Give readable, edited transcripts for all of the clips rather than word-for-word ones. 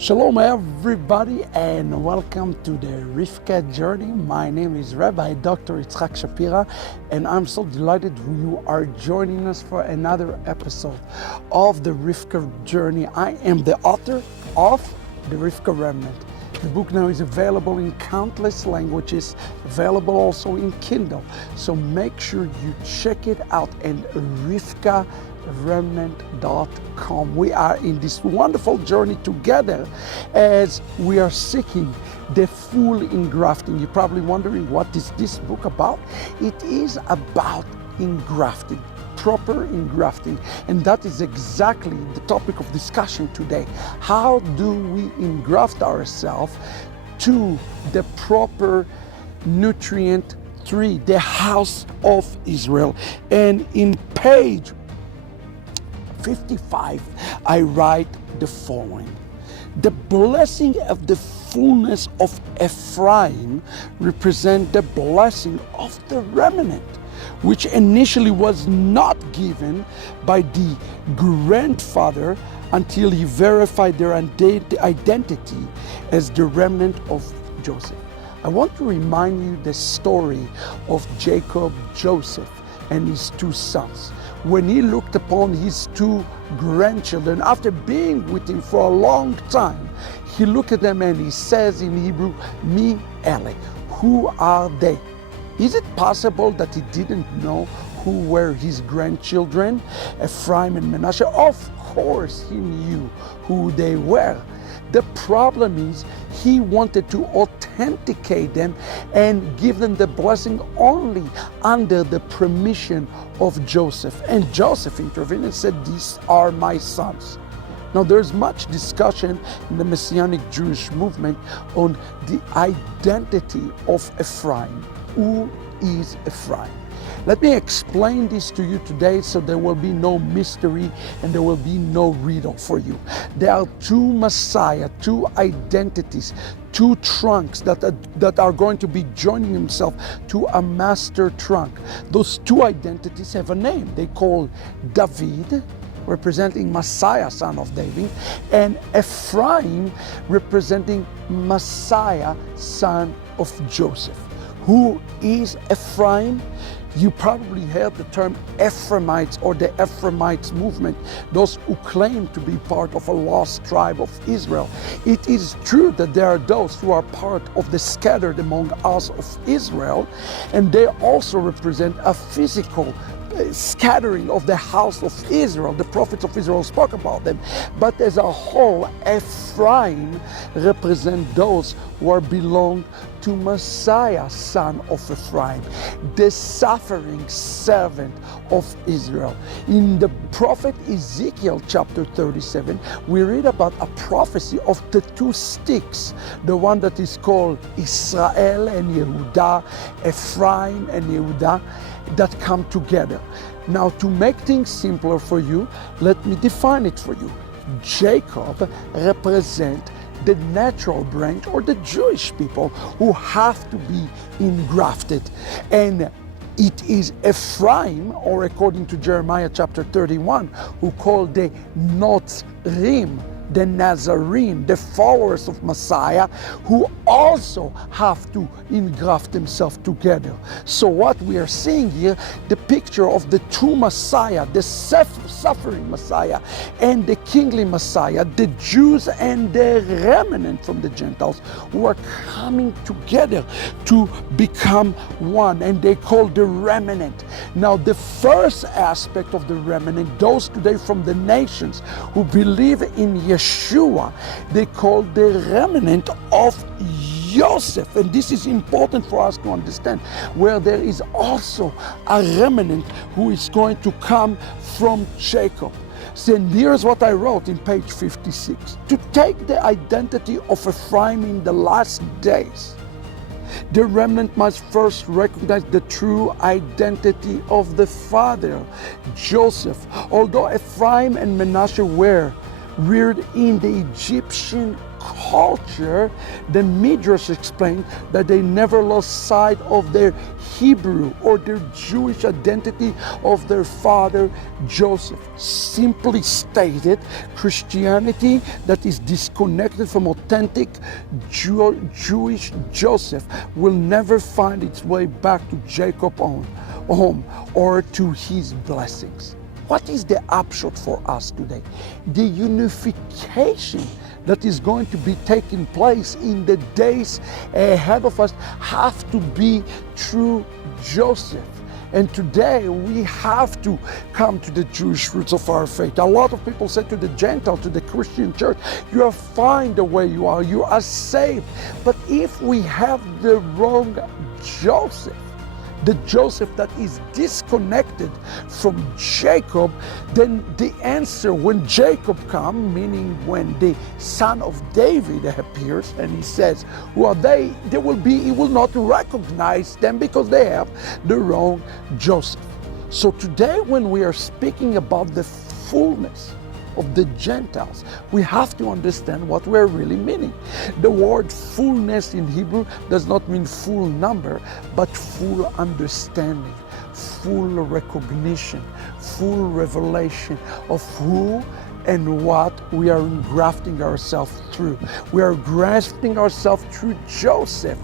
Shalom everybody and welcome to the Rivkah journey. My name is Rabbi Dr. Itzhak Shapira and I'm so delighted you are joining us for another episode of the Rivkah journey. I am the author of the Rivkah Remnant. The book now is available in countless languages, available also in Kindle. So make sure you check it out at rivkahremnant.com. We are in this wonderful journey together as we are seeking the full engrafting. You're probably wondering, what is this book about? It is about engrafting, proper engrafting, and that is exactly the topic of discussion today. How do we engraft ourselves to the proper nutrient tree, the house of Israel? And in page 55, I write the following: the blessing of the fullness of Ephraim represent the blessing of the remnant, which initially was not given by the grandfather until he verified their identity as the remnant of Joseph. I want to remind you the story of Jacob, Joseph, and his two sons. When he looked upon his two grandchildren, after being with him for a long time, he looked at them and he says in Hebrew, Mi ele, who are they? Is it possible that he didn't know who were his grandchildren, Ephraim and Manasseh? Of course he knew who they were. The problem is he wanted to authenticate them and give them the blessing only under the permission of Joseph. And Joseph intervened and said, "These are my sons." Now, there's much discussion in the Messianic Jewish movement on the identity of Ephraim. Who is Ephraim? Let me explain this to you today so there will be no mystery and there will be no riddle for you. There are two Messiah, two identities, two trunks that are going to be joining themselves to a master trunk. Those two identities have a name. They call David, representing Messiah, son of David, and Ephraim, representing Messiah, son of Joseph. Who is Ephraim? You probably heard the term Ephraimites or the Ephraimites movement, those who claim to be part of a lost tribe of Israel. It is true that there are those who are part of the scattered among us of Israel, and they also represent a physical scattering of the house of Israel. The prophets of Israel spoke about them. But as a whole, Ephraim represents those who are belong to Messiah, son of Ephraim, the suffering servant of Israel. In the prophet Ezekiel chapter 37, we read about a prophecy of the two sticks, the one that is called Israel and Yehudah, Ephraim and Yehudah, that come together. Now, to make things simpler for you, let me define it for you. Jacob represents the natural branch, or the Jewish people who have to be engrafted. And it is Ephraim, or according to Jeremiah chapter 31, who called the Notzrim, the Nazarene, the followers of Messiah, who also have to engraft themselves together. So what we are seeing here, the picture of the true Messiah, the suffering Messiah and the kingly Messiah, the Jews and the remnant from the Gentiles, who are coming together to become one, and they call the remnant. Now, the first aspect of the remnant, those today from the nations who believe in Yeshua, they call the remnant of Joseph. And this is important for us to understand, where there is also a remnant who is going to come from Jacob. So here's what I wrote in page 56. To take the identity of Ephraim in the last days, the remnant must first recognize the true identity of the father, Joseph. Although Ephraim and Manasseh were reared in the Egyptian culture, the Midrash explained that they never lost sight of their Hebrew or their Jewish identity of their father Joseph. Simply stated, Christianity that is disconnected from authentic Jewish Joseph will never find its way back to Jacob's home or to his blessings. What is the upshot for us today? The unification that is going to be taking place in the days ahead of us have to be through Joseph. And today we have to come to the Jewish roots of our faith. A lot of people say to the Gentile, to the Christian church, you are fine the way you are saved. But if we have the wrong Joseph, the Joseph that is disconnected from Jacob, then the answer when Jacob comes, meaning when the son of David appears and he says, who are they? He will not recognize them because they have the wrong Joseph. So today when we are speaking about the fullness of the Gentiles, we have to understand what we're really meaning. The word fullness in Hebrew does not mean full number, but full understanding, full recognition, full revelation of who and what we are engrafting ourselves through. We are grafting ourselves through Joseph.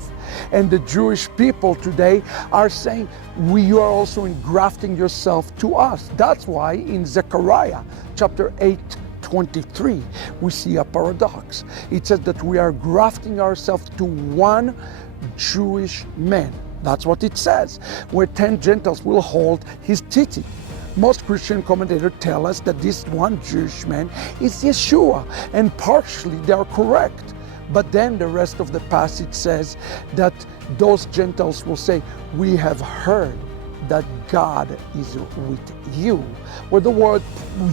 And the Jewish people today are saying, you are also engrafting yourself to us. That's why in Zechariah chapter 8:23, we see a paradox. It says that we are grafting ourselves to one Jewish man. That's what it says, where 10 Gentiles will hold his titi. Most Christian commentators tell us that this one Jewish man is Yeshua, and partially they are correct. But then the rest of the passage says that those Gentiles will say, we have heard that God is with you, where the word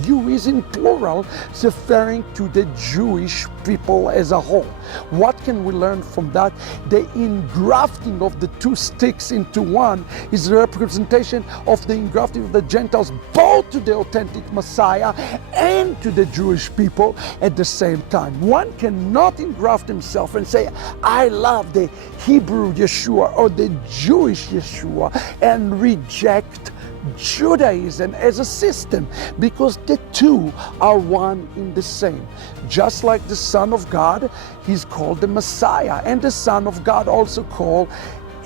you is in plural, it's referring to the Jewish people as a whole. What can we learn from that? The engrafting of the two sticks into one is a representation of the engrafting of the Gentiles both to the authentic Messiah and to the Jewish people at the same time. One cannot engraft himself and say, I love the Hebrew Yeshua or the Jewish Yeshua, and reject Judaism as a system, because the two are one in the same. Just like the Son of God, he's called the Messiah, and the Son of God also called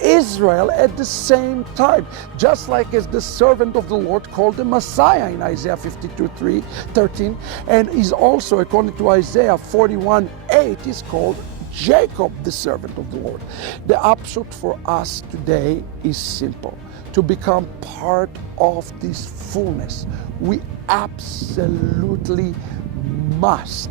Israel at the same time, just like as the servant of the Lord called the Messiah in Isaiah 52:13, and is also, according to Isaiah 41:8, is called Jacob, the servant of the Lord. The upshot for us today is simple. To become part of this fullness, we absolutely must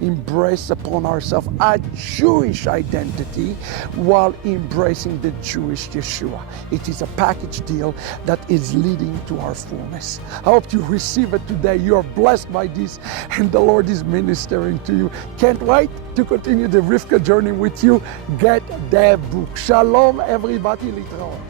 embrace upon ourselves a Jewish identity while embracing the Jewish Yeshua. It is a package deal that is leading to our fullness. I hope you receive it today. You are blessed by this, and the Lord is ministering to you. Can't wait to continue the Rivkah journey with you. Get the book. Shalom, everybody. Litraot.